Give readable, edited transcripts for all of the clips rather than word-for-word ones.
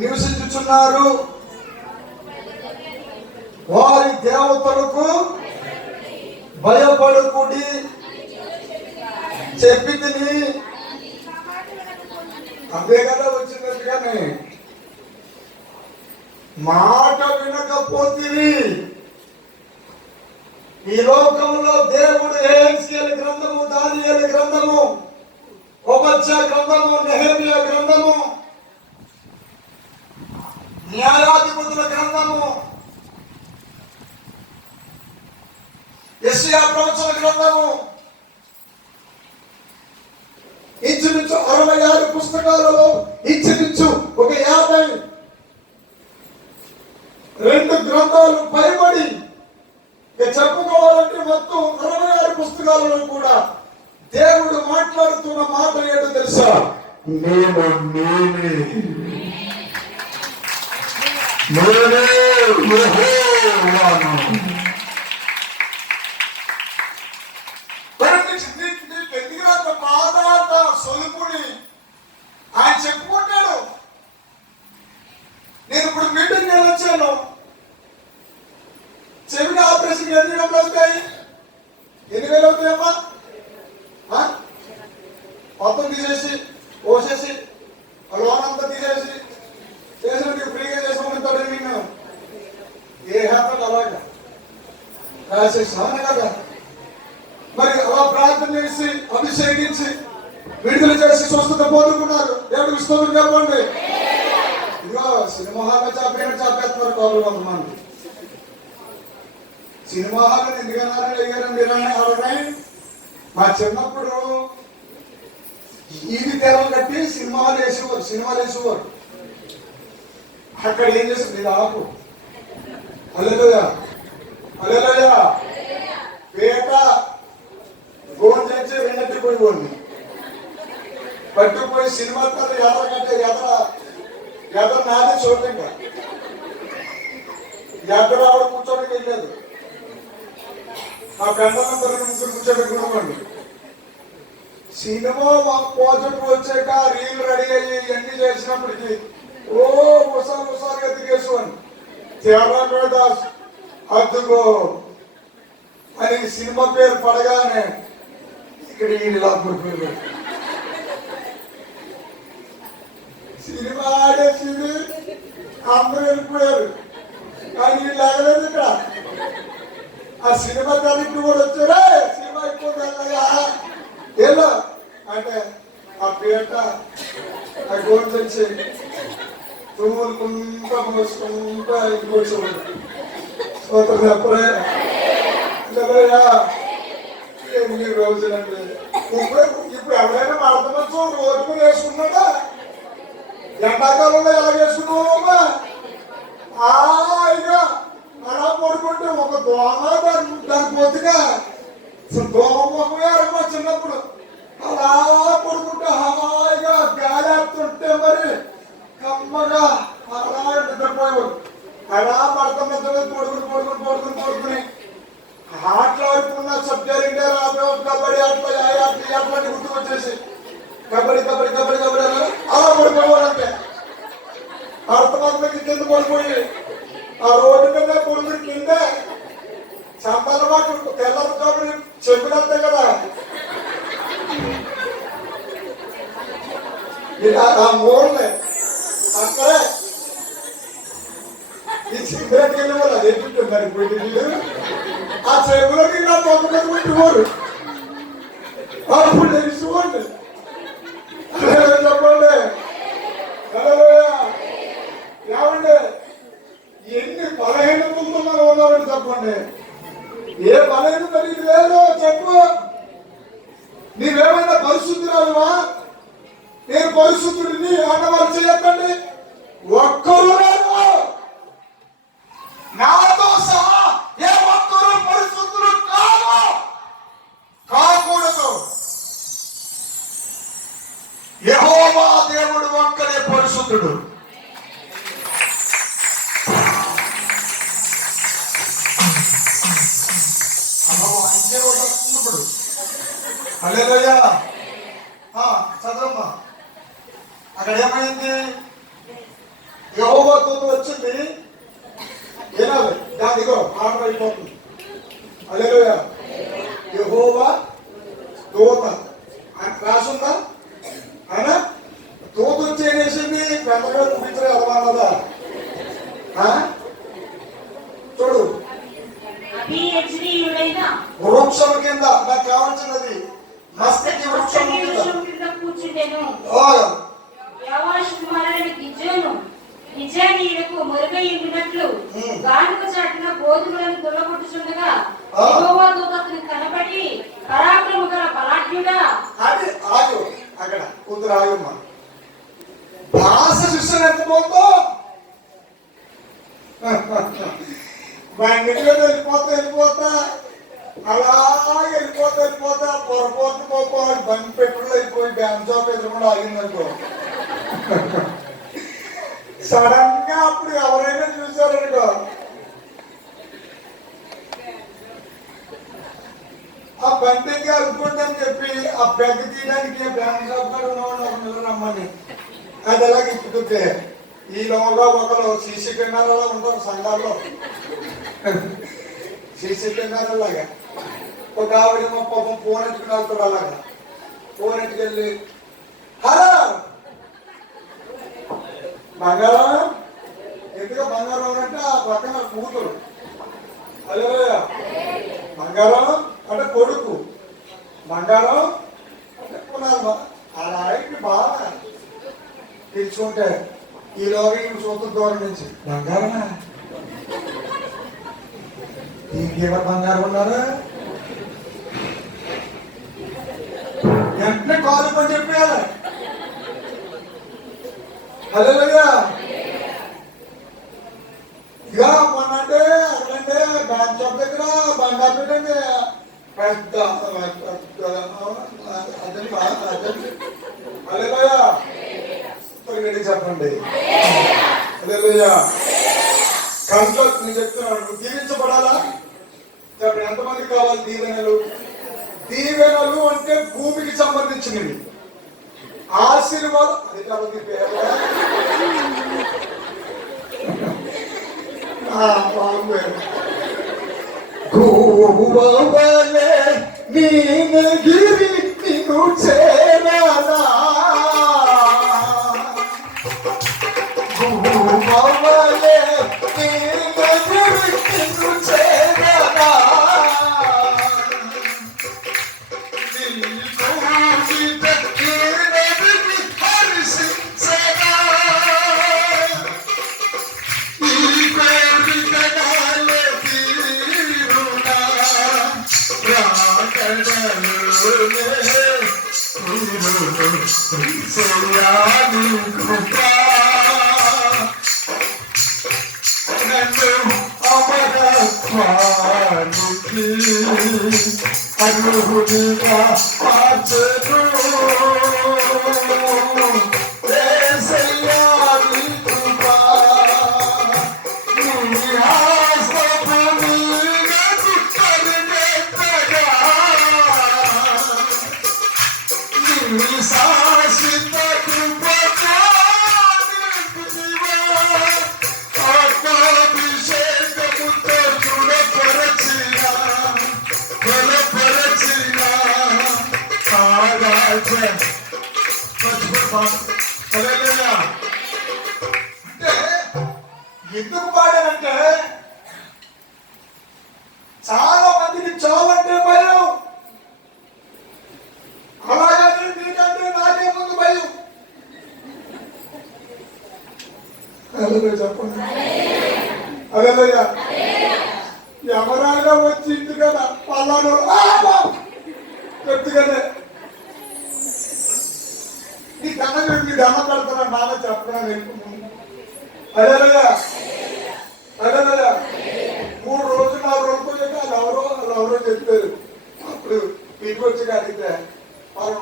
నివసించుచున్నారు. వారి దేవతలకు భయపడుకుడి చెప్పి తిని అదే కదా వచ్చినట్టుగానే మాట వినకపోతే ఈ లోకంలో దేవుడు యెహెజ్కేలు గ్రంథము, దానియేలు గ్రంథము, ఓబద్యా గ్రంథము, నెహెమ్యా గ్రంథము, న్యాయాధిపతుల గ్రంథము, యెషయా ప్రవచన గ్రంథము, ఇంచుమించు 66 పుస్తకాలలో ఇంచుమించు ఒక 52 గ్రంథాలు పైబడి చెప్పుకోవాలంటే మొత్తం 66 పుస్తకాలలో కూడా దేవుడు మాట్లాడుతున్న మాట ఏంటో తెలుసా? ఎందుకు బాధ సొలుపుని ఆయన చెప్పుకుంటాడు. నేను ఇప్పుడు మీటింగ్ వచ్చాను, చెవిని ఆపరేషన్ ఎన్ని డబ్బులు అవుతాయి? 8,000 అవుతాయమ్మా. మొత్తం తీసేసి పోసేసి లోన్ అంతా తీసేసి చేసినట్టు ఫ్రీగా చేసుకోమంటాడు. నేను ఏ హ్యాపీ అలాగా రాసేసాను కదా. మరి అలా ప్రార్థన చేసి అభిషేకించి విడుదల చేసి స్వస్థత పొందుకున్నారు. దేవుడికి స్తోత్రం చెప్పండి. ఇదిగో సినిమా హాల్లో చాపేస్తున్నారు కాళ్ళు కొంతమంది. సినిమా హాల్లో ఎందుకన్నారని అడిగారండి అడగని. మా చిన్నప్పుడు ఈది తెరలు కట్టి సినిమాలు వేసేవారు. అక్కడ ఏం చేస్తుంది? ఇది ఆకు హల్లెలూయా హల్లెలూయా పేట గోన్ చేసి వెనక్కి పోయి పట్టుకుపోయి సినిమా ఎదర కంటే ఎదర నాదే చూడంగా ఎక్కడ ఆవిడ కూర్చోడానికి వెళ్ళలేదు. ఆ పెండలందరూ ముగ్గురు కూర్చోబెట్టుకున్నామండి. సినిమా ప్రాజెక్ట్ వచ్చాక రీల్ రెడీ అయ్యి ఇవన్నీ చేసినప్పటికీ ఉసారుగా తిరిగేసుకోండి. తెరపేట అద్దుకో అని సినిమా పేరు పడగానే ఇక్కడ ఇలా పడిపోయారు. సినిమా ఆడేసింది, అందరూ వెళ్ళిపోయారు. కానీ వీళ్ళు ఎగలేదు. ఇక్కడ ఆ సినిమా కలిపి కూడా వచ్చారా? సినిమా అయిపోతుందా ఎలా అంటే ఆ పేట ఆ గోల్ తెచ్చి తుమ్ములుకుంటా మోసుకుంటా ఇంకొచ్చి చెప్పరే ఎన్ని రోజులండి. ఇప్పుడు ఎవరైనా అర్థమచ్చు రోడ్డు మీద వేసుకున్నాడా? ఎండాకాలంలో ఎలా వేసుకున్నావమ్మా? హాయిగా అలా పడుకుంటే ఒక దోమ దాని పొద్దుగా దోమ ముఖమే అరమ్మా. చిన్నప్పుడు అలా పడుకుంటే హాయిగా గాలి ఆడుతుంటే మరి కమ్మగా అలా నిద్రపోయేవాడు. అలా పడత మధ్యలో పడుకుని ఆటలు ఆడుకున్న సబ్జెక్ట్ కబడ్డీ ఆటలు ఆటలన్నీ గుర్తుకొచ్చేసి కబడ్డీ అలా పడిపోవాలంటే అర్థమంతకి కింద పడిపోయి ఆ రోడ్డు మీద పొడుగురి కింద చంపాల మాట తెల్లరు కబడ్డీ చెప్పులంతే కదా. ఇలా ఆ మూలనే అక్కడే ఈ సిగరెట్ వెళ్ళి వాళ్ళు అదే తింటున్నారు. పోయి ఆ చెరువులోకి నా పొద్దున పెట్టుకోరు. అప్పుడు తెలుసుకోండి. చెప్పండి ఏమండి ఎన్ని బలహీనతలతో ఉన్నామని చెప్పండి. ఏ బలహీనత నీకు లేదో చెప్పు. నీవేమైనా పరిశుద్ధురాలువా? నేను పరిశుద్ధుడిని అన్నవారు చేయకండి. ఒక్కరు నాతో సహా ఏ ఒక్కరు పరిశుద్ధులు కాకూడదు. యెహోవా దేవుడు ఒక్కడే పరిశుద్ధుడు. హల్లెలూయా. చదవమ్మా. అక్కడ ఏమైంది? యెహోవా దూత వచ్చింది వినాలి, దాని ఇగో ఆర్డర్ అయిపోతుంది. హల్లెలూయా. యెహోవా దూత అని రాసుందా? అయినా దూత వచ్చేసింది, పెద్దగా చూపించలే అలవానదా? చూడు, వృక్షం కింద నాకు కావాల్సినది మస్తకి వృక్షం కింద కూర్చుంటేను నిజానికి మురుగయ్యున్నట్లు గానుగ చాటున గోధుమలను దుల్లగొట్టుచుండగా యెహోవా దూత అతనికి కనబడి పరాక్రమము గల బలాఢ్యుడా అది ఆగు. అక్కడ కూతురు ఆగమ్మా. భాష శిక్షణ ఎంత పోతుందో బండిలో వెళ్ళిపోతా అలా వెళ్ళిపోతా పొరపోతే బండి పెట్రోల్ అయిపోయి డ్యామ్ షాప్ ఎదురుకుండా ఆగిందనుకో. సడన్ గా అప్పుడు ఎవరైనా చూసారనుకో, ఆ బండికి అనుకుంటని చెప్పి ఆ బెగ్ తీయడానికి డ్యామ్ షాప్ కూడా ఉన్నవాడిని రమ్మని అది ఎలాగ ఇప్పుకుంటే ఈలోగా ఒకరు సీసీ కెమెరాలో ఉంటారు సంఘాల్లో. సీసీ కెమెరాలాగా ఒక ఆవిడ పాపం ఫోన్ ఎత్తుకుని వెళ్తాడు. అలాగా ఫోన్ ఎత్తుకెళ్ళి హలో బంగారం, ఎందుకు బంగారం అంటే ఆ పక్కన కూతురు. హలో బంగారం అంటే కొడుకు, బంగారం అంటే పునాలు. అలా అయితే బాగా తెచ్చుకుంటే ఈలోగా ఈ చూద్దాం దూరం నుంచి బంగారమా, ఇంకెవరు బంగారం ఉన్నారా? వెంటనే కాలు పని చెప్పేయాలి. హల్లెలూయా. ఇక మొన్నంటే అక్కడంటే బ్యాంక్ షాప్ దగ్గర బంగారు పెట్టండి పెద్ద హల్లెలూయా. చెప్పండి హల్లెలూయా. కంట్లో నేను చెప్తున్నాను, దీవించబడాలా? చెప్పండి, ఎంతమందికి కావాలి దీవెనలు? దీవెనలు అంటే భూమికి సంబంధించినవి. ఆశీర్వాదం అది కాబట్టి గిరి నిన్ను చేరాలా, భూమవలే గిరి నిన్ను చేరాలా, అనుభూతిగా మార్చను అంటే ఎందుకు పాడానంటే చాలా మందికి చావంటే భయం. అలాగే నీకంటే నాకే ముందు భయం. చెప్పండి అదేలయ్యా. ఎవరైనా వచ్చింది కదా పలాను చెప్తుగానే నీ దండం పెడతాను నాన్న చెప్పడానికి వెళ్ళిపోతుంది. అదేలయ్యా అదేలయ్యా. 3 రోజులు 4 రోజులు చెప్పి వాళ్ళు ఎవరో చెప్పారు. అప్పుడు మీకు వచ్చి అడిగితే వాళ్ళు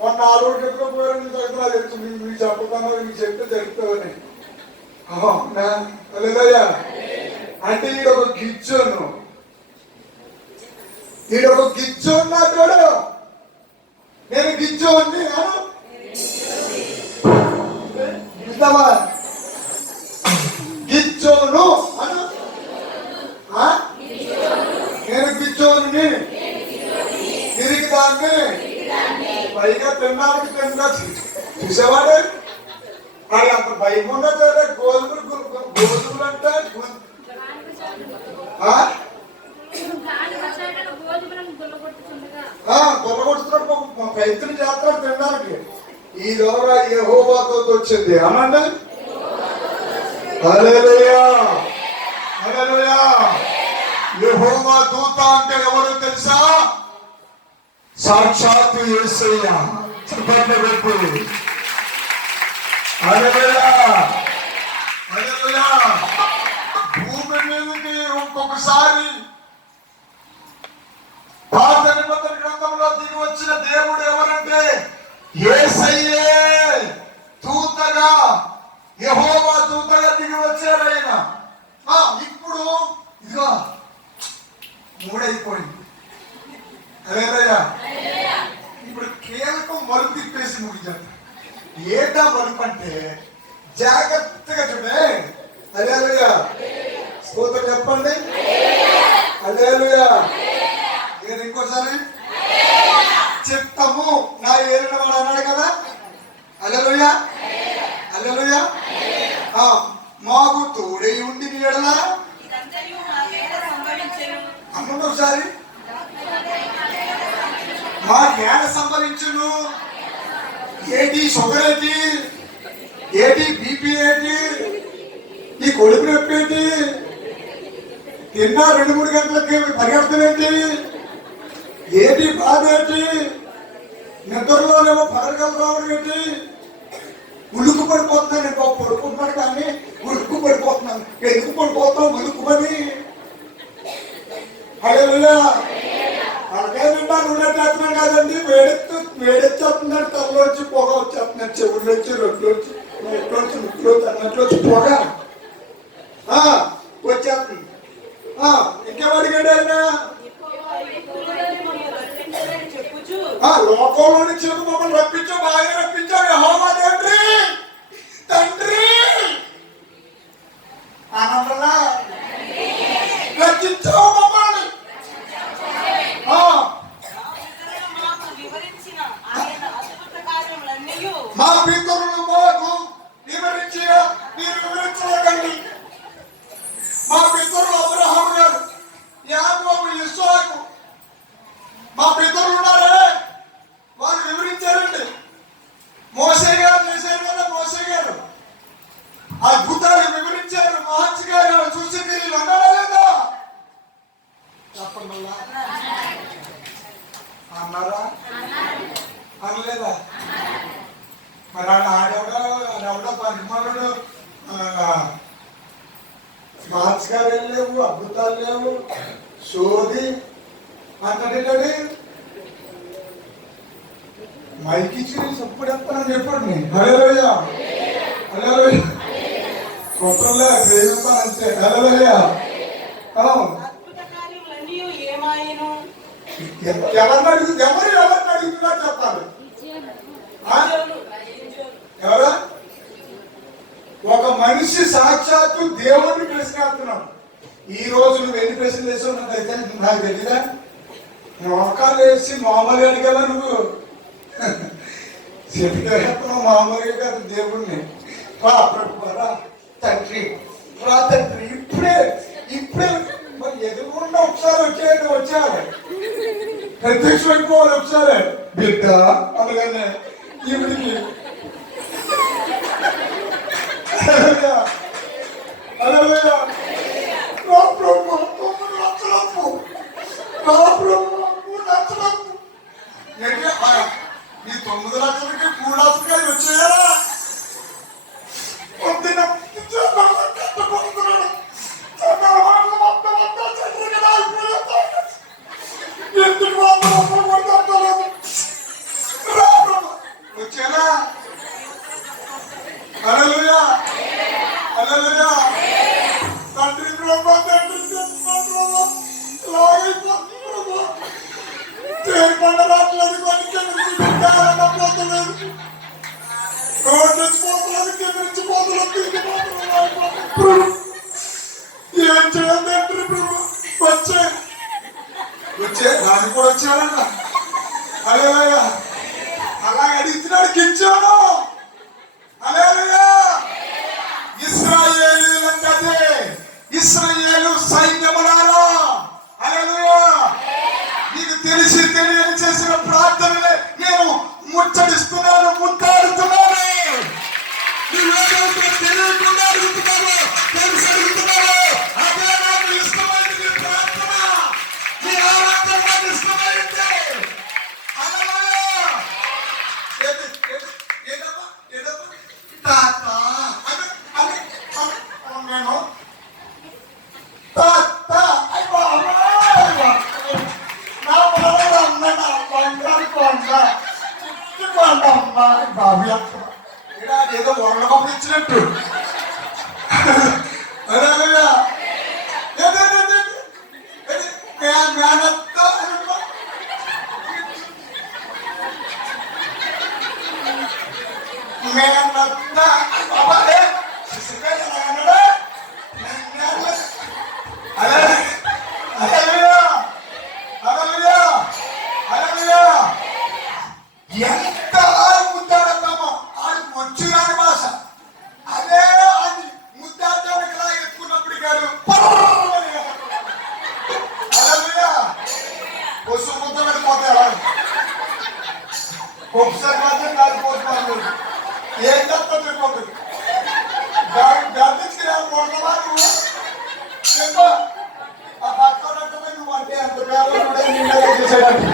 మొన్న 4 రోజులు చెప్పుకోపోయారు. నీ దగ్గర తెలుసు, మీకు చెప్పుతాను, మీకు చెప్తే జరుగుతుందని. అదేలయ్యా. అంటే ఈడొక గిచ్చోను, ఈడొక గిచ్చు ఉన్నాడు. నేను గిచ్చోని ఇస్తావా? పైగా తినడానికి తిన్నా చూసేవాడే అది అంత భయం ఉన్నా సరే గోధుమలు అంటే గొల్లగొడుతున్నాడు ప్రయత్నం చేస్తాడు తినడానికి. ఈ ద్వారా యెహోవాతో వచ్చింది అనండి. హల్లెలూయా హల్లెలూయా. యెహోవా దూత అంటే ఎవరు తెలుసా? సాక్షాత్తు యేసయ్య. చెప్పండి రేపు. హల్లెలూయా హల్లెలూయా. భూమి మీదకి ఒక్కొక్కసారి పాత నిబంధన గ్రంథంలో దిగి వచ్చిన దేవుడు ఎవరంటే యేసయ్యే. దూతగా యెహోవా దూతగా దిగి వచ్చారు ఆయన. ఇప్పుడు ఇదిగో మూడైపోయింది. హల్లెలూయా. ఇప్పుడు కేవలం మలుపు తిప్పేసి ముగించారు. ఏంటా మలుపు అంటే జాగ్రత్తగా చూడే. హల్లెలూయా. స్తోత్రం చెప్పండి. హల్లెలూయా. ఇంకోసారి చిత్తము నా ఏలిన వాడు అన్నాడు కదా. హల్లెలూయా హల్లెలూయా. మాకు తోడై ఉండి నీడలా అమ్మండి ఒకసారి. మా జ్ఞాన సంభవించును. ఏంటి షుగర్ ఏంటి, ఏంటి బీపీ ఏంటి, ఈ కొడుకు నొప్పి ఏంటి, తిన్నా 2-3 గంటలకి పరిగెడతాం ఏంటి, ఏంటి బాధ ఏంటి, నిద్రలోనేమో పడగలు రావడం ఏంటి, ఉలుక్కు పడిపోతున్నాను. నేను పడుకుంటున్నాను కానీ ఉలుక్కు పడిపోతున్నాను. ఎందుకు పడిపోతాం ఉలుక్కుమని? హల్లెలూయా. అలాగేనంటా నూనె చేస్తున్నాను కాదండి. వేడెచ్చేస్తుందండి. తలలోంచి పొగ వచ్చేస్తున్నాడు. చెవుల్లోంచి, రొట్లోంచి, నోట్లోంచి, ముక్కులోంచి, అన్నట్లోంచి పొగ వచ్చేస్తుంది. ఇంకేమడిగాడు ఆయన? లోకంలోని చెడు మమ్మల్ని రప్పించు, బాగా రప్పించావు యెహోవా తండ్రి తండ్రి అన్నలా రక్షించావు మమ్మల్ని. మా పితరులు మాకు వివరించిన మీరు వివరించలేకండి. మా పితరులు అబ్రహాము గారు, యాకోబు, ఇస్సాకు మా పితరులు ఉన్నారే వారు వివరించారండి. మోసే గారు చేశారు కదా. మోసే గారు అద్భుతాలు వివరించారు. మహర్షి గారు చూసి మీరు అన్నారా లేదా? చెప్పండి. అన్నారా అనలేదా? మరి ఆడెవడో పరిమళుడు మహర్షి గారు లేవు, అద్భుతాలు లేవు, సోది అంతటి మైకి ఇచ్చి చెప్పుడు ఎత్తానని చెప్పండి. హల్లెలూయా హల్లెలూయా. కొత్తలో ప్రేమిస్తానంతే. హల్లెలూయా. ఎవరిని అడుగుతున్నా చెప్పాలి. ఎవరా? ఒక మనిషి సాక్షాత్తు దేవుడిని ప్రశ్నిస్తున్నాడు. ఈ రోజు నువ్వు ఎన్ని ప్రశ్నలు వేసావు నాకు తెలీదా? మోకాలు వేసి మామూలుగా అడిగల నువ్వు చెప్తావు. మామూలుగా కాదు దేవుడిని. రా తండ్రి, రా తండ్రి, ఇప్పుడే ఇప్పుడే. మరి ఎదురుకుండా ఒకసారి వచ్చారు ప్రత్యక్షమైపోవాలి. ఒకసారి బిడ్డ అనగానే ఈవిడికి నీ 9 లక్షలకి 3 లక్షలు వచ్చాయా? వచ్చారా? హల్లెలూయా హల్లెలూయా. తండ్రి బ్రహ్మ తండ్రి తేరు పండ రావట్లేదు. పోతలేదు రోడ్డు పోతలేదు. కిందరిచ్చిపోతలేదు. ఏం చేయాలి తండ్రి బ్రహ్మ? వచ్చే దాన్ని కూడా వచ్చారన్న. హల్లెలూయా పెట్టు. హల్లెలూయా. మేనత్త మేనత్త బాబా అన్నాడా? హల్లెలూయా. హల్లెలూయా. హల్లెలూయా. ఎంత ముద్దాడతామో అది వచ్చిరాని భాష. అదే అది ముద్దాడటానికి ఇలా ఎత్తుకున్నప్పుడు కాదు. హల్లెలూయా. పశు ముద్ద పడిపోతే అలా ఒకసారి మాత్రం కాలిపోతున్నాను. ఏం చెప్తాను చెప్పండి. గర్భించుకునే కొడతావా నువ్వు? చెప్పు. ఆ పక్కన నువ్వు అంటే అంత పేద చేసేటట్టు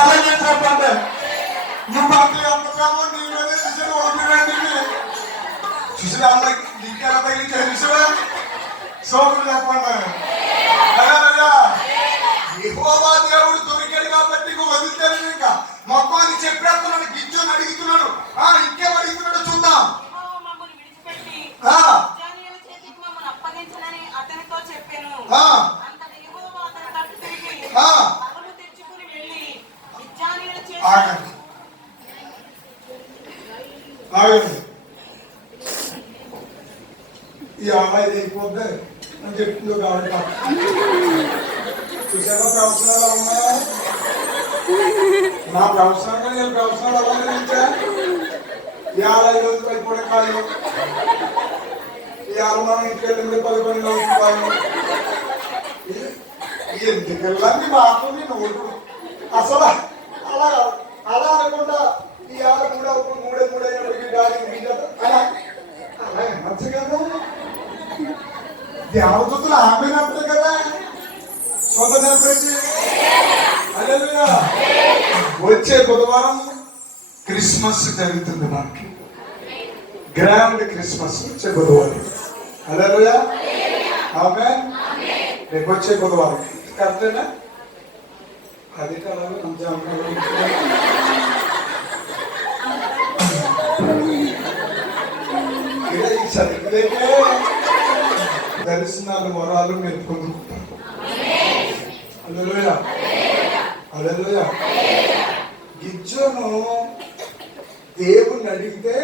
అలాగే చెప్పండి. నువ్వు అంటే అంత పేద నీ మీద చూసిన ఒకటి చూసిన అమ్మాయికి ఇంకెలా తగిలి చూసివా సోకులు చెప్పండి. యెహోవా దేవుడు దొరికాడు కాబట్టి వదిలితే ఇంకా మొత్తం అని చెప్పేస్తున్నాడు. గిజ్జోని అడుగుతున్నాడు. ఇంకేం అడుగుతున్నాడో చూద్దాం. ఆగండి. ఈ అమ్మాయి అయిపోద్ది అని చెప్తుందో కాబట్టి చూసారా ప్రవచనాలు ఉన్నాయా? నా ప్రవచనాలు నేను ప్రవచనాలు అలాగే నుంచా 50 రోజులు అయిపోయిన కాయలు ఈ అనుమానం ఇంటికి వెళ్ళి 11 అవుతాయి. ఎందుకెళ్ళండి మాకు నేను ఓటు అసలు అలా అలా అనకుండా ఈ 6 మూడే అయినప్పటికీ గాలి అలా అలా అనొచ్చు కదా. దేవదూతలు ఆమెనంటే కదా హల్లెలూయా. వచ్చే బుధవారం క్రిస్మస్ జరుగుతుంది. మనకి గ్రాండ్ క్రిస్మస్ వచ్చే బుధవారం. హల్లెలూయా. ఆమేన్. రేపు వచ్చే బుధవారం కరెక్టేనా? అది కదా దర్శనాలు వరాలు మీరు పొందుకుంటారు. హల్లెలూయా. హల్లెలూయా. గిజ్జోను దేవుణ్ణి అడిగితే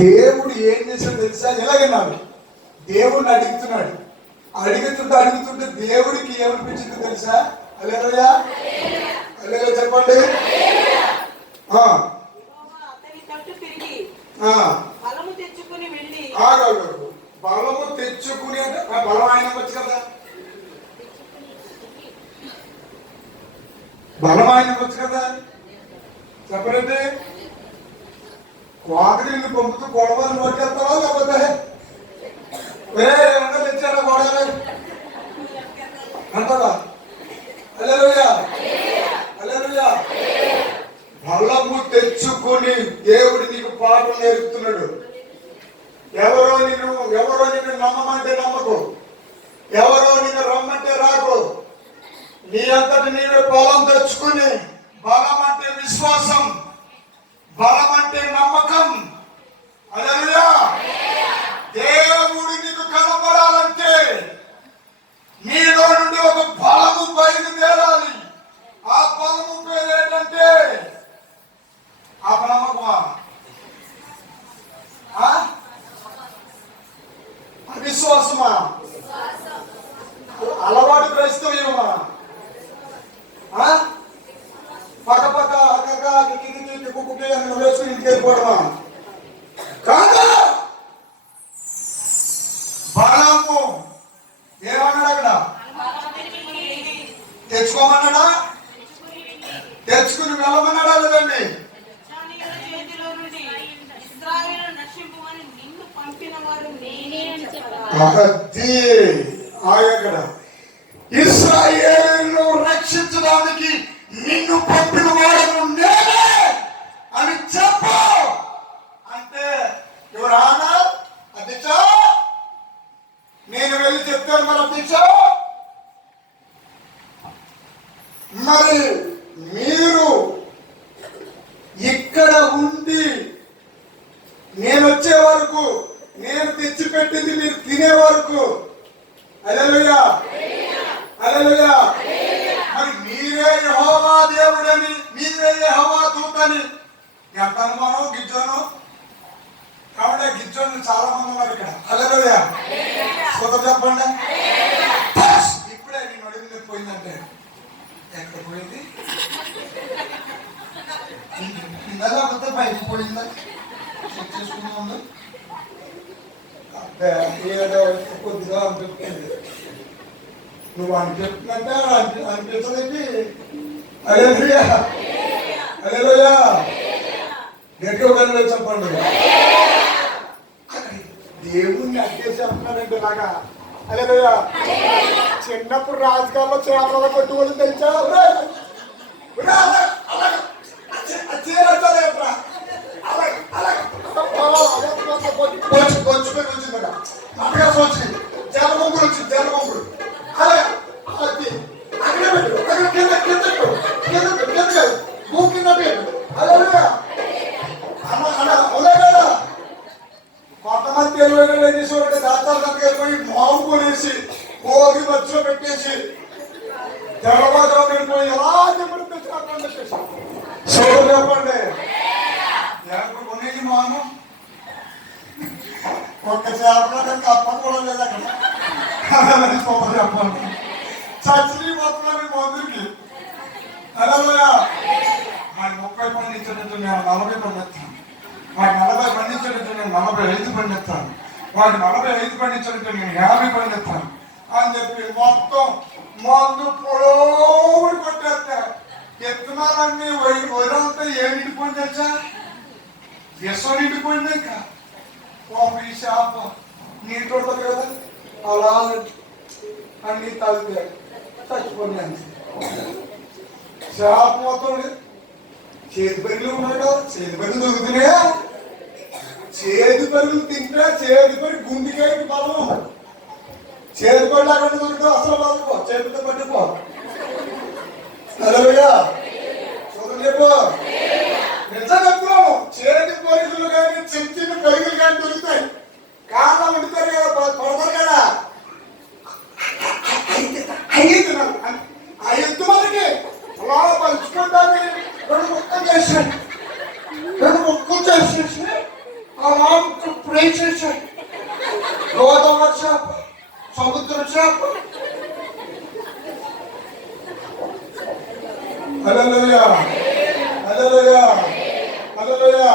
దేవుడు ఏం చేశాడు తెలుసా? ఎలాగన్నాడు? దేవుణ్ణి అడుగుతుంటే దేవుడికి ఏమనిపించింది తెలుసా? హల్లెలూయా. హల్లెలూయా చెప్పండి. బలము తెచ్చుకుని అంటే బలం ఆయన వచ్చు కదా. బలం ఆయన వచ్చు కదా. చెప్పండి. వాకిలిని పంపుతూ గొడవలు పట్టేస్తావా లేకపోతే ఏమన్నా తెచ్చారా గొడవలు అంటారా? హల్లెలూయా. హల్లెలూయా. బలము తెచ్చుకుని దేవుడు నీకు పాఠం నేర్పుతున్నాడు. ఎవరో నిన్ను నమ్మమంటే నమ్మకు, ఎవరో నిన్ను రమ్మంటే రాకు. నీ అంతటి నీవే బలం తెచ్చుకుని, బలం అంటే విశ్వాసం, బలం అంటే నమ్మకం. హల్లెలూయా. దేవుడు నీకు కనబడాలంటే నీలో నుండి ఒక బలము బయలుదేరాలి. ఆ బలము పేరు ఏంటంటే అపనమ్మకమా, అవిశ్వాసమా, అలవాటు క్రైస్తవ్యమా, పక్క కుక్కే అని వేసుకుని ఇంటికి వెళ్ళిపోవడమా? కాదు. బలము ఏమన్నాడు అక్కడ? తెచ్చుకోమన్నాడా? తెచ్చుకుని వెళ్ళమన్నాడా? లేదండి. అక్కడ ఇశ్రాయేలును రక్షించడానికి నిన్ను పంపిన వాడను నేనే అని చెప్పు అంటే ఎవరానా అధ్యక్ష నేను వెళ్ళి చెప్తాను. మరి అధ్యక్ష మరి మీరు ఇక్కడ ఉండి నేను వచ్చే వరకు, నేను తెచ్చిపెట్టింది మీరు తినే వరకు. హల్లెలూయా, హల్లెలూయా. మరి మీరే యెహోవా దేవుడని, మీరే యెహోవా దూతని ఎంత అనుమానం గిజ్జోను. కాబట్టి గిజ్జోను చాలా మంది ఉన్నారు ఇక్కడ. హల్లెలూయా, సోదరు చెప్పండి. ఇప్పుడే నేను అడిగింది పోయిందంటే ఎక్కడ పోయింది? ఇందాక మొత్తం బయటకు పోయిందా? చెక్ చేసుకున్నాము. ఏదో కొద్దిగా అనిపిస్తుంది. నువ్వు అనిపిస్తుందంటే అనిపించదండి. హల్లెలూయా, హల్లెలూయా. గట్టిగా చెప్పండి. దేవుణ్ణి అడ్డేసి అంటున్నాడంటే లాగా. హల్లెలూయా. చిన్నప్పుడు రాజకీయాల్లో చేపల కొట్టుకోవాలి తెలుసా? కొంతమంది తెలివైన ఏం చేసేవారంటే దాతాలు కట్టుకెళ్ళిపోయి మావు కొనేసి భోగి మధ్యలో పెట్టేసి తెల్లవారు వెళ్ళిపోయి ఎలా చెప్పండి. సోదరు చెప్పండి, కొనేది మాను ఒక్క చేపడానికి అప్ప కూడా లేదు అక్కడ. సోదరు చెప్పండి, చచ్చి మొత్తం మందులకి. హల్లెలూయా. మరి 30 పండించినట్టు నేను 40 పండిస్తాను, వాటి 40 పండించినట్టు నేను 45 పండిస్తాను, వాటి 45 పండించినట్టు నేను 50 పండిస్తాను అని చెప్పి మొత్తం మందు పొడవుడు కొట్టేస్తారు. ఎత్తునాలన్నీ వరంతా ఏ నిండిపోయింది తెచ్చా? విషం నిండిపోయింది. ఇంకా ఈ చేప నీటి ఉంటుంది కదా, అలా అన్ని తగ్గితే చచ్చిపోయింది. చేప మొత్తం చేతి పరుగులు ఉన్నాయి కదా, చేతి పరుగులు దొరుకుతున్నాయా? చేతి పరుగులు తింటే చేతి పరి గుండెకాయకి బలం. చేతి పళ్ళు అక్కడ దొరికితే అసలు బతుకో, చేతితో పట్టుకో. హల్లెలూయా, చూడండి చెప్పు. నిజం చెప్తున్నాము, చేతి పరుగులు కానీ చిన్న చిన్న పరుగులు కానీ దొరుకుతాయి. కారణం ఉండిపోయారు కదా, పడతారు కదా. ఆ ఎత్తు మనకి అలా పంచుకుంటాను. 2 ముక్కలు చేసాయి, 2 ముక్కలు చేసేసి అలా ప్రే చేశాయి. గోదావరి చేప, సముద్ర చేప. హల్లెలూయా, హల్లెలూయా, హల్లెలూయా.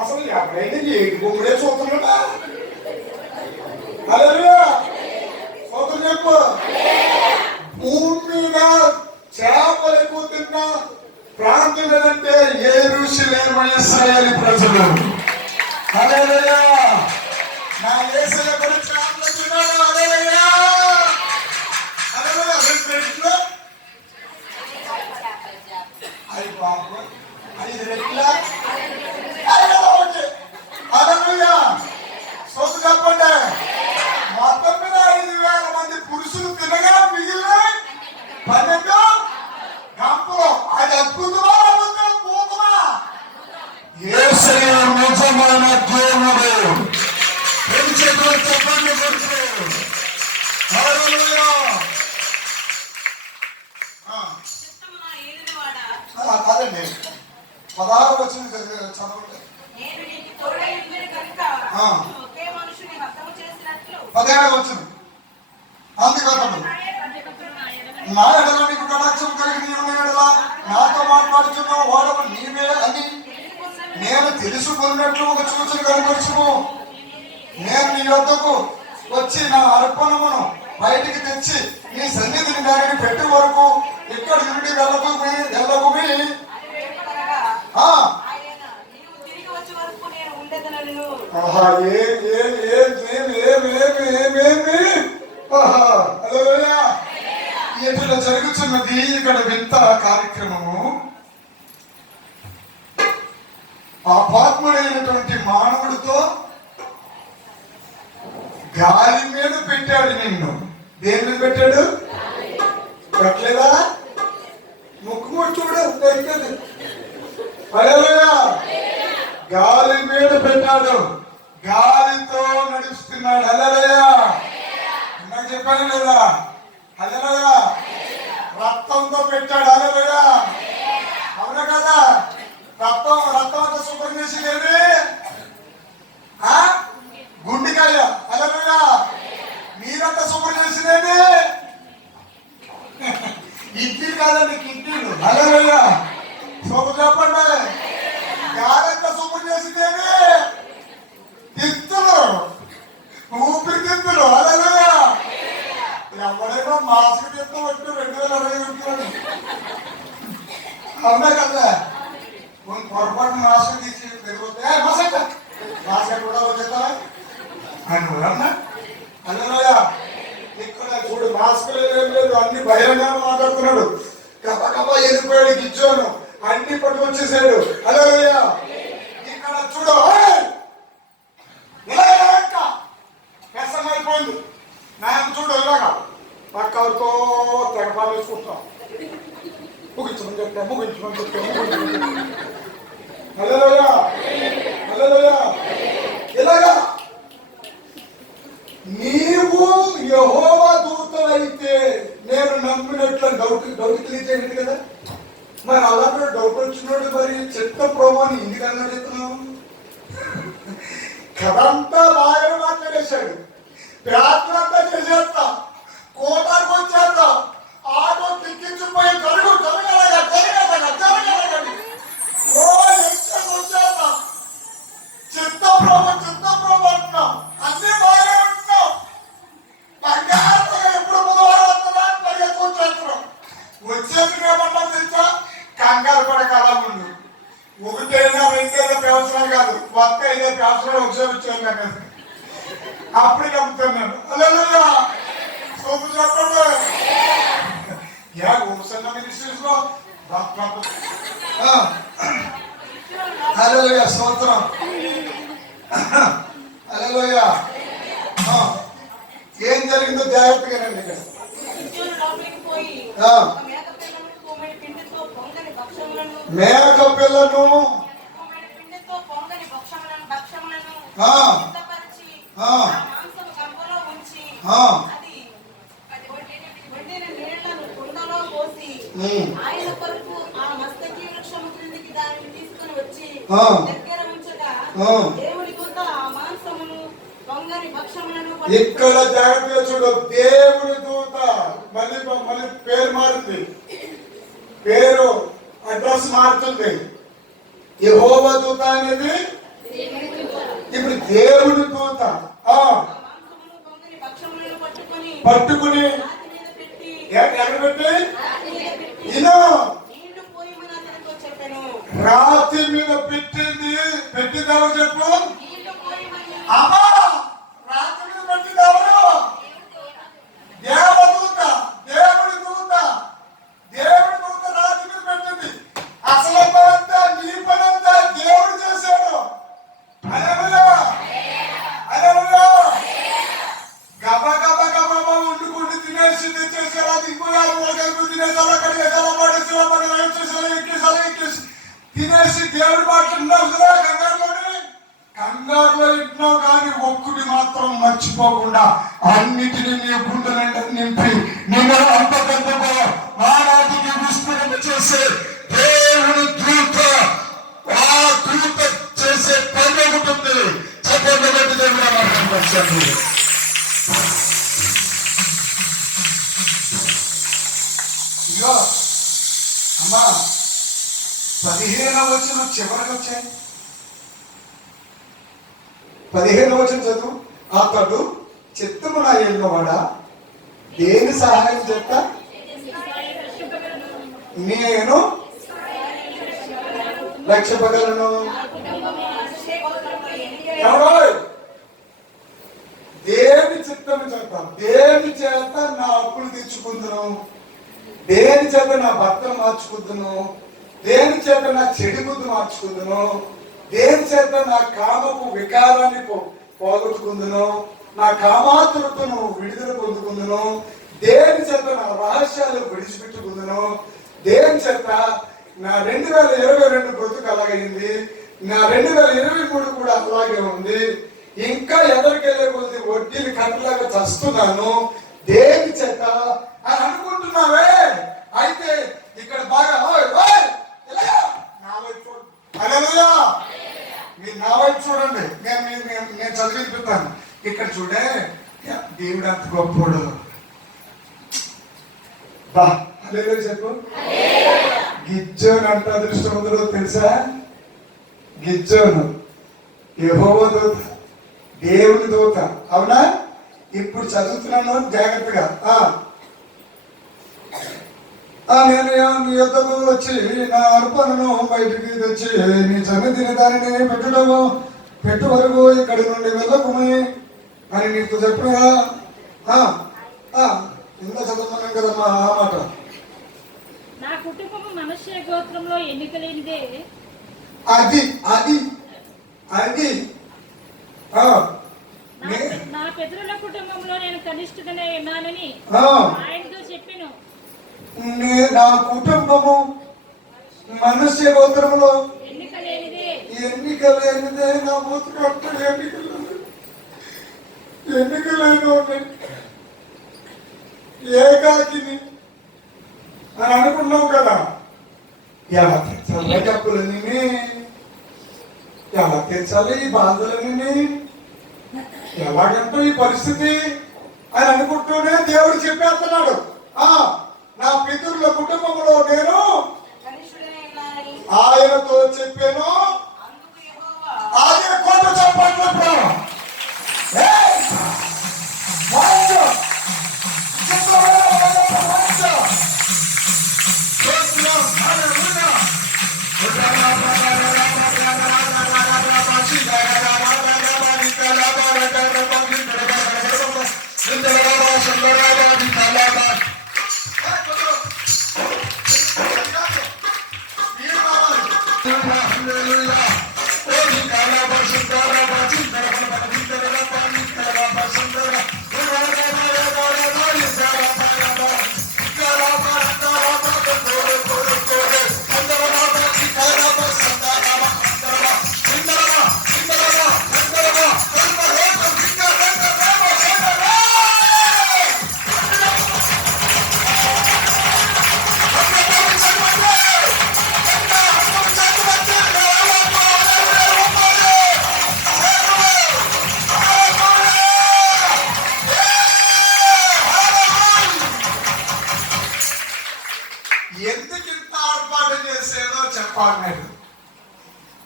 అసలు ఎవరైనా ఏడు బొమ్మడే చూస్తున్నాడా? హల్లెలూయా, సోదరు చెప్పు. భూమి మీద చేపలు ఎక్కువ తిన్న ప్రాంతం ఏదంటే యెరూషలేము, ఇశ్రాయేలు ప్రజలు. హల్లెలూయా. నా యేసయ్య కూడా చేపలు తిన్నాడు. హల్లెలూయా, హల్లెలూయా. 2 రెట్లు, 5 బాబు, 5 రెట్ల. హల్లెలూయా, సోదరు చెప్పండి. మొత్తం మీద 5,000 మంది పురుషులు తినగా మిగిలిన 12 గంపలు. అది అద్భుతమా అద్భుతమా? యేసయ్య నిజమైన దేవుడు. చెప్పండి పురుషులు. హల్లెలూయా. కాదండి, 16 వచ్చిన చదవండి. 17 వచ్చిన అందుకతడు నా ఎడల నీకు కటాక్షం కలిగిన ఎడల నాతో మాట్లాడుతున్న వాడవు నీవే అని నేను తెలుసుకున్నట్లు ఒక సూచన కనపరచుము. నేను నీ యొద్దకు వచ్చి నా అర్పణమును బయటికి తెచ్చి నీ సన్నిధిని దానిని పెట్టి వరకు ఇక్కడ నుండి వెళ్ళకుమి. ఇట్లా జరుగుతున్నది ఇక్కడ వింత కార్యక్రమము. ఆ పాత్ముడైనటువంటి మానవుడితో గాలి మీద పెట్టాడు నిన్ను. దేని మీద పెట్టాడు? పెట్టలేదా? ముక్కు చూడు పెట్టాడు. హల్లెలూయా. గాలి మీద పెట్టాడు, గాలితో నడుస్తున్నాడు. హల్లెలూయా. ఇందాక చెప్పాను లేదా? హల్లెలూయా. రక్తంతో పెట్టాడు. హల్లెలూయా. అవునా కదా? రక్తం అంతా శుభ్రం చేసింది గుండెకాయ. హల్లెలూయా. మీరంతా శుభ్రం చేసిందేమి ఇడ్లీ కాదండి, కిడ్నీలు. హల్లెలూయా. శుభ్రం చెప్పండి. గాలంతా శుభ్రం చేసిందేమి తిత్తులు, ఊపిరితిత్తులు. హల్లెలూయా. ఎవరైనా మాస్క్ తిత్తు వచ్చి 2020 అవునా కదా? పొరపాటు మాస్క్ తీసి తిరిగితే మాస్క్ కూడా వచ్చేస్తా అని అన్నా. హల్లెలూయా. ఇక్కడ చూడు, మాస్క్ ఏం లేదు, అన్ని బహిరంగంగా మాట్లాడుతున్నాడు. కబ వెళ్ళిపోయాడు గిచ్చోను, అన్ని పట్టుకొచ్చేసాడు. హల్లెలూయా. ఇక్కడ చూడు, అయిపోయింది నాకు. చూడు ఇలాగా పక్కతో తెగపాలు వేసుకుంటాం. ముగించమని చెప్తా. హల్లెలూయా. హల్లెలూయా. ఇలాగా నీవు యెహోవా దూతలైతే నేను నమ్మినట్లు డౌట్ తెలియజేయండి కదా. మరి అలాంటి డౌట్ వచ్చినోడు మరి చెత్త ప్రోమోని ఎందుకన్నా చెప్తున్నావు? కథంతా బాగా మాట్లాడేశాడు. ప్రార్థన అంతా చేసేస్తా, కోటానికి వచ్చేస్తా, ఆటో తిక్కించిపోయి జరగలగా వచ్చేస్తా. చిత్త ప్రోమో అంటున్నాం. అన్ని బాగా ఉంటున్నాం. ఎప్పుడు బుధవారం వస్తుందా కూర్చోస్తున్నాం. వచ్చేసి ఏమన్నా తెలుసా? కంగారు పడకలా ముందు 1 2 సంవత్సరాలు కాదు, 5 సంవత్సరాలు వచ్చాను అప్పుడు నమ్ముతున్నాను. హల్లెలూయా. సూపు చెప్పండి. ఉపసన్న మినిస్ట్రీస్ లో హల్లెలూయా. స్తోత్రం. హల్లెలూయా. ఏం జరిగిందో జాగ్రత్తగానండి. ఇక్కడ మేక పిల్లను ఆయన కొరకు ఆ మస్తకి వృక్షము క్రిందికి దానిని తీసుకుని వచ్చి దగ్గర ఉంచగా దేవుడి దూత ఆ మాంసమును పొంగని భక్షములను. ఇక్కడ జాగ్రత్తగా చూడు, దేవుడి దూత. మళ్ళీ పేరు మారింది, పేరు అడ్రస్ మారుతుంది. యెహోవా దూత అనేది ఇప్పుడు దేవుడి దూత. పట్టుకుని ఎక్కడ పెట్టి రాతి మీద పెట్టింది. పెట్టింది ఎవరు చెప్పు? అమ్మా, రాతి మీద పెట్టింది ఎవరు? దేవదూత, దేవుడి దూత. దేవుడి దూత రాతి మీద పెట్టింది. అసలు పనంతా నీ పనంతా దేవుడు చేశాడు. హల్లెలూయా. హల్లెలూయా. గబ వండుకుంటూ తినేసి తెచ్చేసేలా దిగిపోయారు. తినేసాలా కడిగేసాలా పడేసేలా పడి రైచేసాలా ఎక్కేసి తినేసి దేవుడి మాటలు ఉన్నావు కదా. కంగారులో ఇంటున్నావు కానీ ఒక్కటి మాత్రం మర్చిపోకుండా అన్నిటినీ నీ గుండెలంటే నింపి నిన్ను అంతకంతకు నానాటికి విస్తరణ చేసే దేవుడి దూత. ఆ దూత చేసే పని ఉంటుంది. చెప్పండి బట్టి దేవుడు మాట్లాడుతుంది. ఇగో అమ్మా, 15వ వచనం చివరికి వచ్చాయి. 15వ వచనం చదువు. అతడు చిత్తము నా ఎన్నవాడా దేని సహాయం చేస్తా నేను రక్షపగలను. దేని చిత్తము చేత, దేని చేత నా అప్పులు తెచ్చుకుందును, దేని చేత నా భర్తను మార్చుకుందును, దేని చేత నా చెడు బుద్ధి మార్చుకుందును, దేని చేత నా కామపు వికారాన్ని పోగొట్టుకుందును, నా కామాతులతో విడుదల పొందుకుందును, దేని చేత నా రహస్యాలు విడిచిపెట్టుకుందును, దేని చేత నా 2022 బ్రతుకు అలాగైంది, నా 2023 కూడా అలాగే ఉంది. ఇంకా ఎదరికెళ్ళే కొద్ది వడ్డీలు కట్టలాగా చస్తున్నాను. దేని చేత అని అనుకుంటున్నావే. అయితే ఇక్కడ బాగా నా వైపు చూడండి. హల్లెలూయా. మీరు నా వైపు చూడండి. నేను చదివిపిస్తాను. ఇక్కడ చూడే దేవుడు అంత గొప్పోడు. హల్లెలూయా చెప్పు. గిజ్జోను అంట అదృష్టవంతుడు తెలుసా? గిజ్జోను యెహోవా దూత, దేవుని దూత. అవునా? ఇప్పుడు చదువుతున్నాను జాగ్రత్తగా. నేను నీ యొద్దకు వచ్చి నా అర్పణను బయటికి తెచ్చి నీ సన్నిధిని దానిని పెట్టు వరకు ఇక్కడి నుండి వెళ్ళకుమే అని నీకు చెప్పినా. ఇంత చదువుతున్నాను కదమ్మా ఆ మాట. నా కుటుంబము మనుష్య గోత్రంలో ఎన్నికలేనిదే. అది అది అది నా పితరుల కుటుంబంలో నేను కనిష్ఠుడనే ఉన్నానని ఆయనతో చెప్పాను. నా కుటుంబము మనుష్య గోత్రంలో ఎన్నికలేనిదే. నా మూతు ఎన్నికలేని ఏకాకిని అని అనుకున్నావు కదా. ఎలా తీర్చాలి డబ్బులని, ఎలా తీర్చాలి ఈ బాధలని, ఎలాగంటే ఈ పరిస్థితి అని అనుకుంటూనే దేవుడు చెప్పేస్తున్నాడు. నా పితరుల కుటుంబంలో నేను ఆయనతో చెప్పాను. ఆయన కొంత చెప్పండి.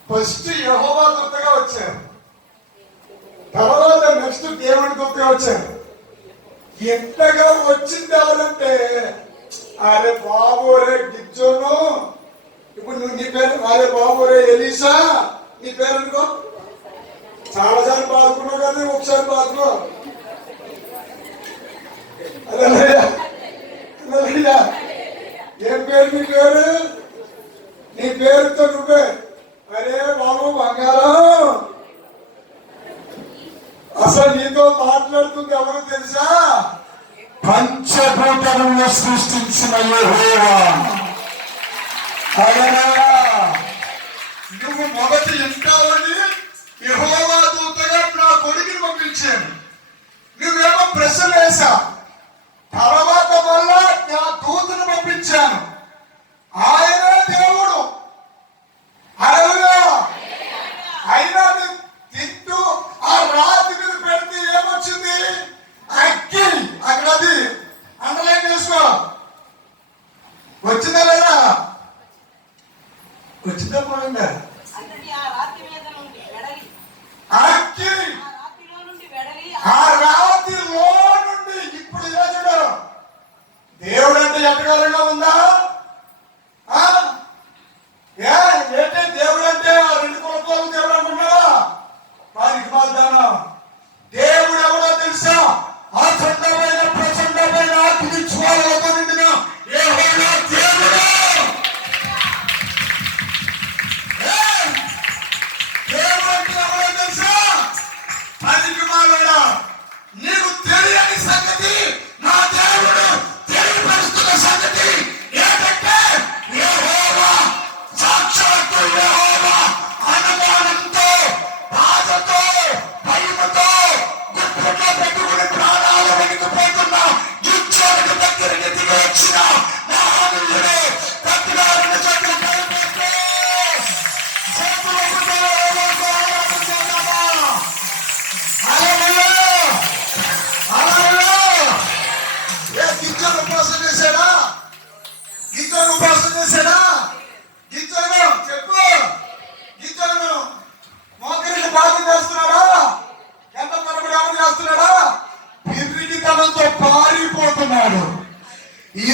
ఫస్ట్ యెహోవా దూతగా వచ్చారు, తర్వాత నెక్స్ట్ దేవుని దూతగా వచ్చారు. ఎంతగా వచ్చింది ఎవరంటే, అరే బాబోరే గిజ్జోను, ఇప్పుడు నువ్వు నీ పేరు అరే బాబోరే ఎలీసా, నీ పేరు అనుకో. చాలాసార్లు బాదుకున్నావు కానీ ఒకసారి బాదుకో. అదే ఏం పేరు నీ పేరు? నీ పేరుతో నువ్వే అరే బాబు బంగారం. అసలు నీతో మాట్లాడుతుంది ఎవరు తెలుసా? పంచభూతములను సృష్టించిన యెహోవా. నువ్వు మొదటి ఇంటావని యెహోవా దూతగా నా కొడుకుని పంపించాను. నువ్వేమో ప్రశ్న వేసా. తర్వాత వల్ల నా దూతను పంపించాను. ఆయన దేవుడు. అయినా తింటూ ఆ రాతి మీద పెడితే ఏమొచ్చింది? అగ్గి. అక్కడ అది అండర్లైన్ చేసుకో. వచ్చిందా లేదా? వచ్చిందా పోయిందా?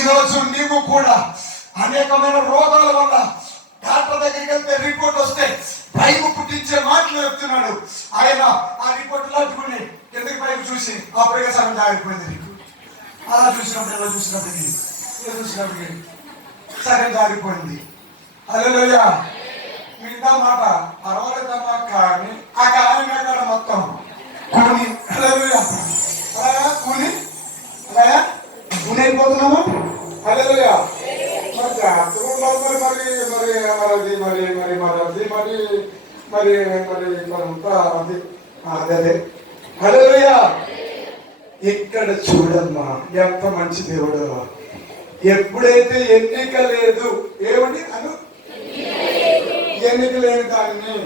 ఈరోజు నీవు కూడా అనేకమైన రోగాల వల్ల డాక్టర్ దగ్గరికి వెళ్తే రిపోర్ట్ వస్తే భయం పుట్టించే మాటలు చెప్తున్నాడు ఆయన. ఆ రిపోర్ట్ లాంటి ఎందుకు భయం చూసి ఆ ప్రయోగం జారిపోయింది నీకు. అలా చూసినప్పటికీ సగం జారిపోయింది. హల్లెలూయా. మిగతా మాట పర్వాలేదమ్మా, కానీ ఆ కాలం ఎక్కడ మొత్తం కూని. హల్లెలూయా. అలాగా కూని అయిపోతున్నాము. హల్లెలూయా. మరి జాగ్రత్తగా ఉండాలి. అదే హల్లెలూయా. ఇక్కడ చూడమ్మా ఎంత మంచి దేవుడు. ఎప్పుడైతే ఎన్నిక లేదు, ఏమండి అను ఎన్నిక లేని దాన్ని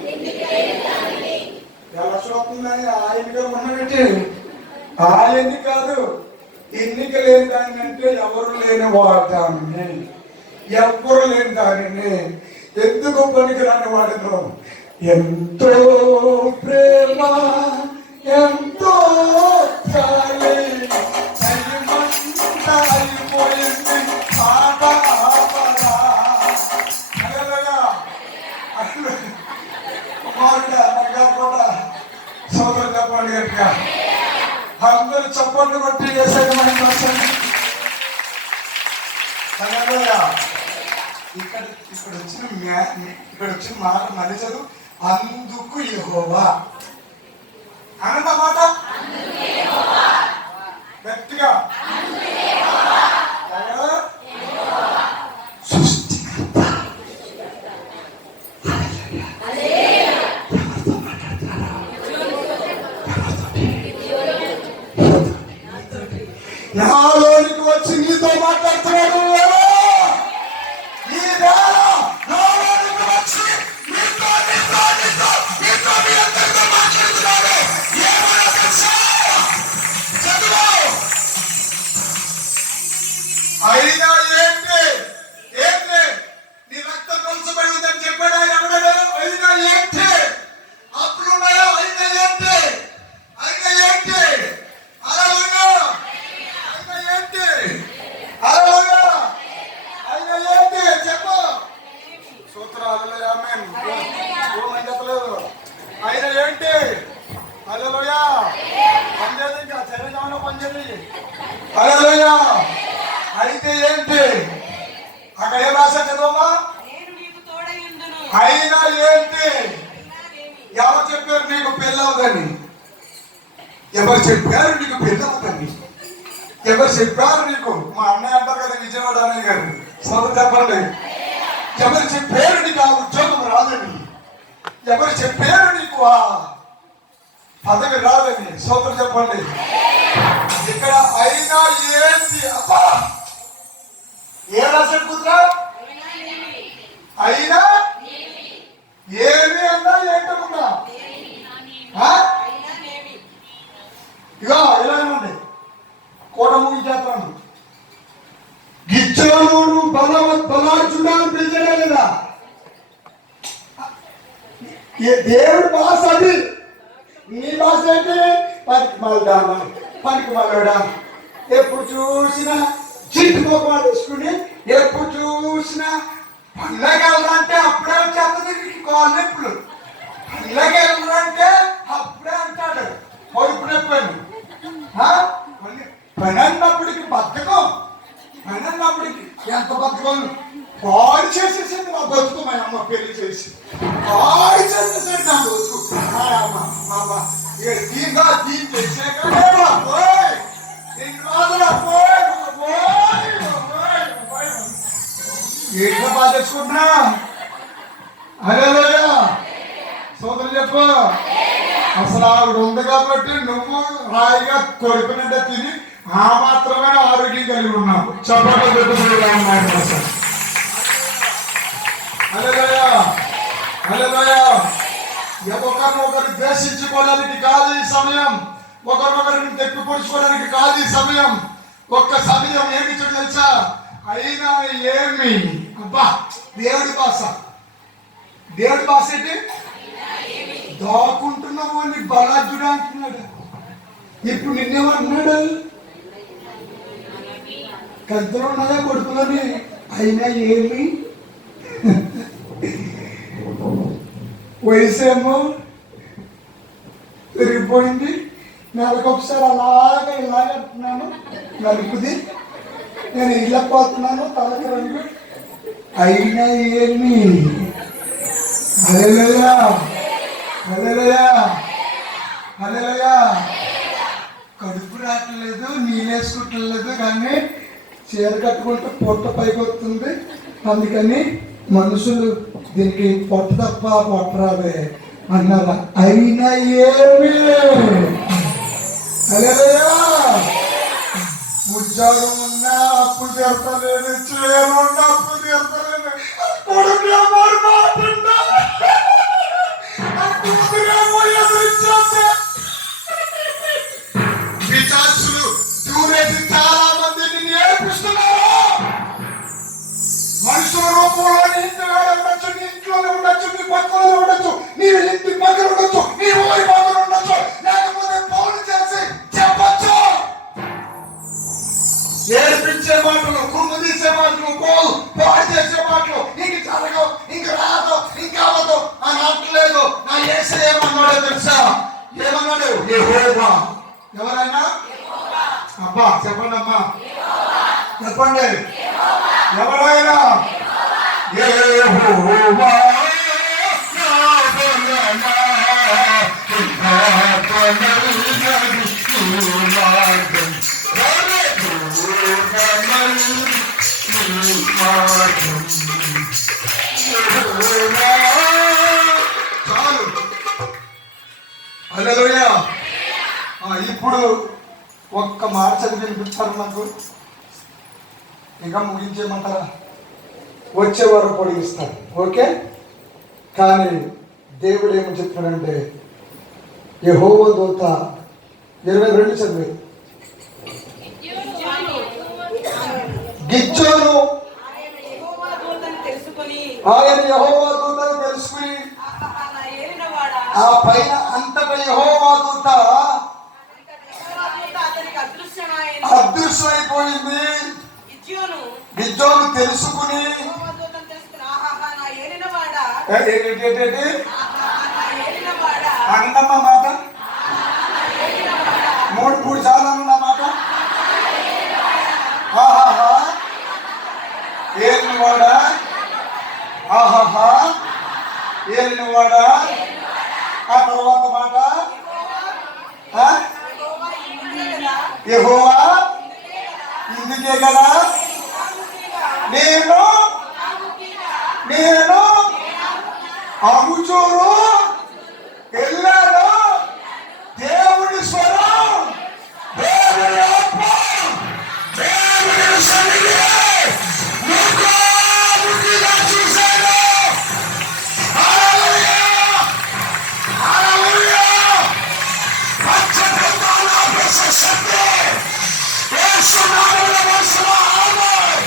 ఎలా చూస్తున్నాయి? ఆ ఎన్నిక ఉన్నట్టు ఆ ఎన్నిక కాదు, ఎన్నిక లేని దాన్ని అంటే ఎవరు లేని వాడాన్ని, ఎవరు లేని దానిని, ఎందుకు పనికిరాని వాడిలో ఎంతో ప్రేమ ఎంతో చాలి అయిపోయింది పాట కూడా సోదరు చెప్పండి గట్టిగా అందరూ చప్పట్లు కొట్టి వేసేది మన కోసం. ఇక్కడ వచ్చిన మాట మళ్ళీ చదువు. అందుకు యెహోవా అన్నమాట గట్టిగా నాలోనికి వచ్చి నీతో మాట్లాడుతున్నాడు. అయినా ఏంటి నీ రక్తం కొలసబడి ఉందని చెప్పాడా ఎవడో? అయినా ఏంటి అప్పుడున్నాయో? అయినా ఏంటి చెప్పు. సూత్రాలు చెప్పలేదు. అయినా ఏంటి? హల్లెలూయా. పనిచేది ఇంకా చదివిన పనిచేది. హల్లెలూయా. అయితే ఏంటి? అక్కడ ఏం రాశా చదవమ్మా? అయినా ఏంటి? ఎవరు చెప్పారు నీకు పెళ్ళవుదని? ఎవరు చెప్పారు నీకు పెళ్ళవుదని? ఎవరు చెప్పారు నీకు? మా అన్నయ్య అంటారు కదా, విజయవాడ అన్నయ్య గారు, సోదరు చెప్పండి. ఎవరు చెప్పారు నీకు ఆ ఉద్యోగం రాదని? ఎవరు చెప్పారు నీకు ఆ పదవి రాదని? సోదరు చెప్పండి. ఇక్కడ అయినా ఏంటి? అబ్బా ఏ రాశాడు కుదురా? అయినా ఏమి అన్నా ఏంటనున్నా ఇక ఇలా ఏమండి కోట ముగించేస్తాను. గిచ్చాను బలార్జునాన్ని పిలిచడే లేదా? దేవుడి భాష అది. నీ భాష ఏంటి? పనికి మళ్ళా ఎప్పుడు చూసినా చిట్టు మొక్కలు తీసుకుని ఎప్పుడు చూసినా పండగలంటే అప్పుడే వచ్చేస్తుంది నీకు కాళ్ళు నొప్పులు. పండగలంటే అప్పుడే అంటాడు పొడుపు నొప్పాను. పని అన్నప్పటికి బతకం, పని అన్నప్పటికి ఎంత బతకం పాడు చేసేసింది మా బతుకు. మా అమ్మ పెళ్లి చేసి పాడు చేసేసాడు నా బతుకు. దీంగా దీని చేసాక ఏంటో బాగా తెచ్చుకుంటున్నా. హల్లెలూయా. సోదరు చెప్పు. అసలు ఆవిడ ఉంది కాబట్టి నువ్వు రాయిగా కొడుకునంటే తిని ఆ మాత్రమే ఆరోగ్యం కలిగి ఉన్నావు. చెప్పండి. హల్లెలూయా. హల్లెలూయా. ఒకరినొకరు ద్వేషించుకోవడానికి కాదు ఈ సమయం. ఒకరినొకరిని తెప్పి పొడుచుకోవడానికి కాదు ఈ సమయం. ఒక్క సమయం ఏమి తెలుసా? అయినా ఏమి. అబ్బా దేవుడి భాష. దేవుడి భాష ఏంటి? దాక్కుంటున్నావు అని బలాజుడు అంటున్నాడు. ఇప్పుడు నిన్నేమంటున్నాడు? కంతులు ఉన్నాయా కొడుకులని? అయినా ఏమి వయసేమో పెరిగిపోయింది. నెలకొకసారి అలాగే ఇలాగంటున్నాను నలుపుది. నేను ఇళ్ళపోతున్నాను తలకి రంగు. అయినా ఏమి హల్లెలూయా హల్లెలూయా హల్లెలూయా. కడుపు రావట్లేదు, నీళ్ళేసుకుంటలేదు, కానీ చీర కట్టుకుంటే పొట్ట పైకి వస్తుంది. అందుకని మనుషులు దీనికి పొట్ట తప్ప పొట్ట రాదే అన్నారా? అయినా ఏమి హల్లెలూయా. ఉద్యోగం ఉన్నా అప్పు తీర్చలేదు, చేయను ఉన్నా అప్పు తీర్చలేదు, కొడుకులేమో మాట్లాడా పిశాచులు దూరేసి చాలా మందిని నేర్పిస్తున్నారు. మనుషుల రూపంలో నీ ఇంటి ఉండొచ్చు, నీ ఇంట్లోనే ఉండొచ్చు, నీ పక్కన ఉండొచ్చు, నీ ఇంటి పక్కన ఉండొచ్చు, నీ ఊరి పక్కన ఉండొచ్చు, లేకపోతే ఫోన్ చేసి చెప్పచ్చు. ఏడిపించే మాటలు, కుమ్ము తీసే మాటలు, పాడు చేసే మాటలు, ఇంక జరగవు, ఇంక రాదు, ఇంక అవ్వదు అని అనట్లేదు. నా యేసయ్య ఏమన్నాడో తెలుసా? ఏమన్నాడు? యెహోవా. ఎవరైనా అబ్బా చెప్పండి అమ్మా, చెప్పండి. ఎవరైనా యెహోవా చాలు. హల్లెలూయా. ఇప్పుడు ఒక్క మాట చదివి వినిపించారు నాకు. ఇక ముగించేయమంటారా? వచ్చేవారు పొడిగిస్తారు, ఓకే. కానీ దేవుడు ఏమని చెప్తున్నాడంటే, యెహోవా దూత 22 చదివి. గిద్యోను ఆయన యెహోవా దూతని తెలుసుకుని ఆ పైన అంతటా యెహోవా దూత అదృశ్యమైపోయింది. గిద్యోను తెలుసుకుని అన్నమ్మ మాట 3 సార్లు అన్న మాట. ఆహాహా ఏలినవాడా, ఆహాహా ఏలినవాడా. ఆ తర్వాత మాట యెహోవా ఇందుకే కదా నేను అముచూరు వెళ్ళాను. దేవుడి స్వరం, దేవుడి ఆత్మ, దేవుడి సన్నిధి ముఖాముఖిగా చూశాను. హల్లెలూయా హల్లెలూయా. పచ్చబొమ్మాల ప్రశస్తి యేసు నామములో వర్షము ఆమెన్.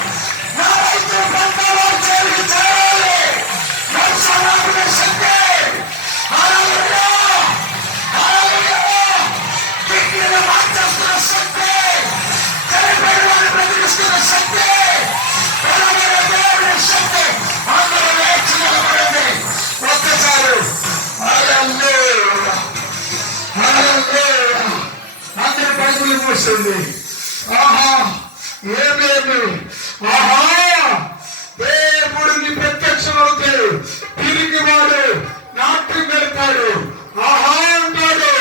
నా రైతు పంటలో చేరి చేరాలి. యేసు నామములో శక్తి. హల్లెలూయా హల్లెలూయా. దిక్కును మార్చేస్తున్న శక్తి, చనిపోయిన బ్రతికిస్తున్న శక్తి, బలమైన దేవుని శక్తి అందరూ లేచి నిలబడండి ఒక్కసారి. హల్లెలూయా హల్లెలూయా. అందరి పైపులు మూసింది. ఆహా ఏమేమి, ఆహా దేవుడిని ప్రత్యక్షమవుతాడు. తిరిగి వాడు నాట్యం పెడతాడు. ఆహా అంటాడు,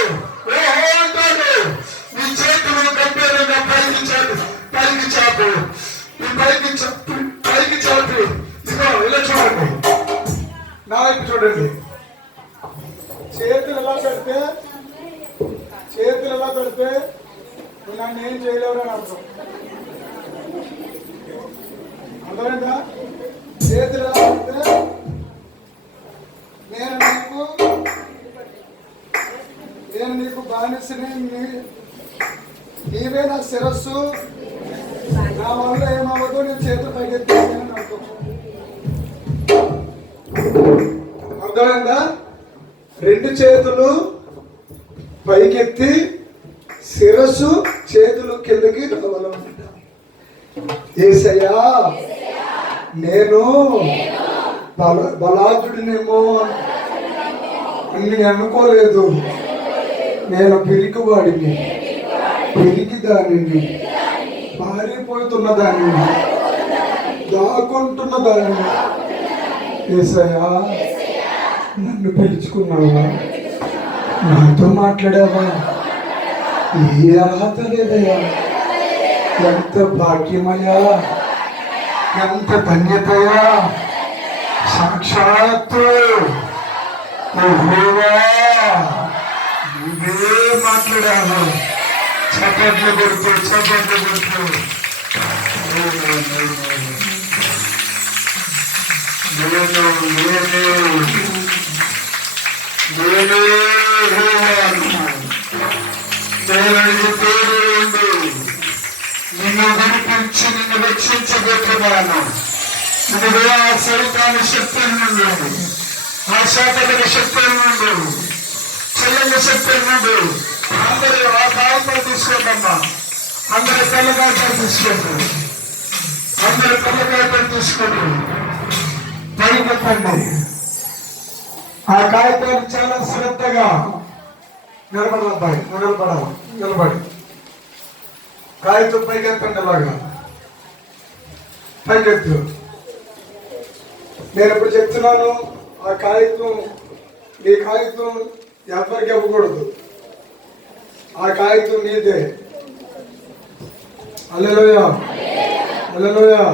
ఓహో అంటాడు. నీ చేతులు గంభీరంగా పైకి చాపు, పైకి చాపు. ఇదిగో ఇలా చూడండి, నా వైపు చూడండి. చేతులు ఎలా పెడితే నువ్వు నన్ను ఏం చేయలేవురని అర్థం. అర్థమైందా? చేతులు ఎలా పెడితే నేను నీకు బానిసని, నీవే నా శిరస్సు, నా వల్ల ఏమవ్వదు, నేను చేతులు పైకెత్తానని అర్థం. అర్థమైందా? 2 చేతులు పైకెత్తి శిరస్సు, చేతులు కిందకి రావాలన్నమాట. యేసయ్యా నేను బలాఢ్యుడినేమో అని అనుకోలేదు. నేను పిరికివాడిని, పిరికి దానిని, పారిపోతున్న దానిని, దాక్కుంటున్న దానిని. యేసయ్యా నన్ను పిలుచుకున్నావా, నాతో మాట్లాడావా? ఏ అర్హత లేదయ్యా. ఎంత భాగ్యమయ్యా, ఎంత ధన్యతయా. సాక్షాత్తు యెహోవా నువ్వే మాట్లాడావు. చప్పట్లు కొడుతూ చప్పట్లు కొడుతూ నిన్ను వినిపించి నిన్ను రక్షించబోతున్నాను. నువ్వే ఆ సైతాను శక్తుల నుండి, ఆ శాతక శక్తుల నుండి, చెల్లెల శక్తుల నుండి అందరూ ఆ కాయలు తీసుకోండమ్మా. అందరూ తెల్లకాయలు తీసుకోండి, అందరూ తెల్లకాయలు తీసుకోండి. పైకెత్తండి. ఆ కాగితాలు చాలా శ్రద్ధగా నిలబడాలి. అబ్బాయి నిలబడాలి, నిలబడి కాగితం పైకెత్తండి. అలాగా పైకెత్తు. నేను ఇప్పుడు చెప్తున్నాను, ఆ కాగితం ఈ కాగితం ఎవరికి ఇవ్వకూడదు. ఆ కాగితం నీదే. హల్లెలూయా, హల్లెలూయా.